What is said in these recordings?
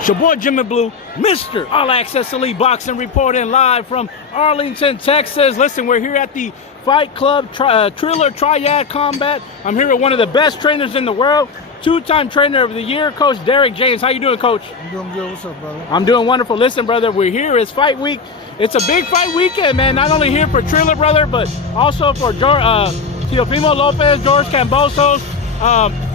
It's your boy Jimmy Blue, Mr. All Access Elite Boxing, reporting live from Arlington, Texas. Listen, we're here at the Fight Club Triller Triad Combat. I'm here with one of the best trainers in the world, two-time trainer of the year, Coach Derrick James. How you doing, Coach? I'm doing good. What's up, brother? I'm doing wonderful. Listen, brother, we're here. It's fight week. It's a big fight weekend, man. Not only here for Triller, brother, but also for Teofimo Lopez, George Cambosos.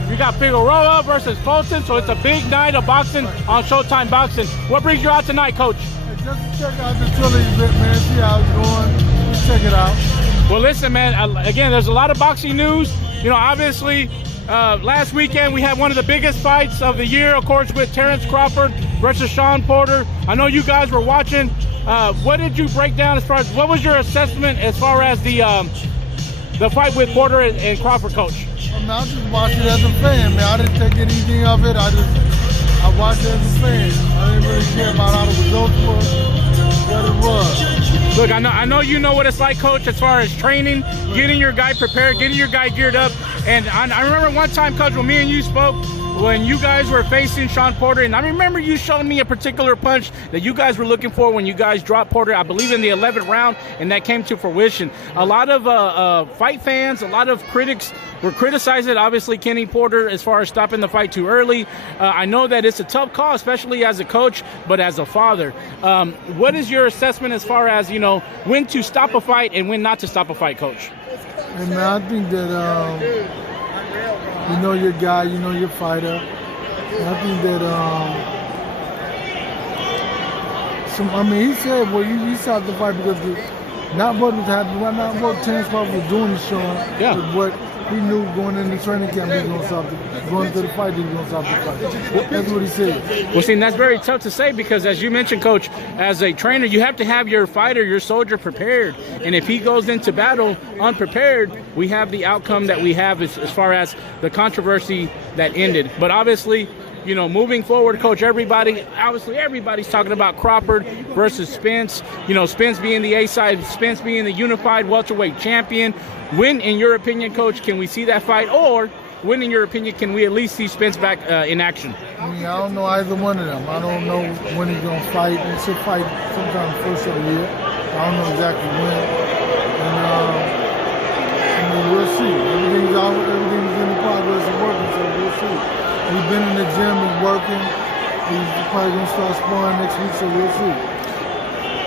We got Figueroa versus Fulton, so it's a big night of boxing on Showtime Boxing. What brings you out tonight, Coach? Hey, just to check out the Triller event, man. See how it's going. Just check it out. Well, listen, man. Again, there's a lot of boxing news. You know, obviously, last weekend we had one of the biggest fights of the year, of course, with Terrence Crawford versus Shawn Porter. I know you guys were watching. What did you break down as far as what was your assessment as far as the fight with Porter and Crawford, Coach? I just watched it as a fan, man. I didn't take anything of it. I watched it as a fan. I didn't really care about how the results were, what it was. Look, I know you know what it's like, Coach, as far as training, getting your guy prepared, getting your guy geared up. And I remember one time, Coach, when me and you spoke, when you guys were facing Shawn Porter, and I remember you showing me a particular punch that you guys were looking for when you guys dropped Porter, I believe in the 11th round, and that came to fruition. A lot of fight fans, a lot of critics were criticizing, obviously, Kenny Porter as far as stopping the fight too early. I know that it's a tough call, especially as a coach, but as a father. What is your assessment as far as, you know, when to stop a fight and when not to stop a fight, Coach? And man, I think that you know your guy, you know your fighter. And I think that he said, well, you stopped the fight because not what was happening, not what Terrence Crawford was doing to Shawn, but what he knew going into training camp he was going to stop it. Going to the fight, he was going to stop the fight. That's what he said. Well, see, and that's very tough to say because, as you mentioned, Coach, as a trainer, you have to have your fighter, your soldier prepared. And if he goes into battle unprepared, we have the outcome that we have as far as the controversy that ended. But obviously, you know, moving forward, Coach, everybody's talking about Crawford versus Spence. You know, Spence being the A side, Spence being the unified welterweight champion. When, in your opinion, Coach, can we see that fight? Or when, in your opinion, can we at least see Spence back in action? I mean, I don't know either one of them. I don't know when he's going to fight. He should fight sometime first of the year. I don't know exactly when. And, I mean, we'll see. Everything's in the progress of working, so we'll see. He's been in the gym, he's working. He's probably going to start sparring next week, so we'll see.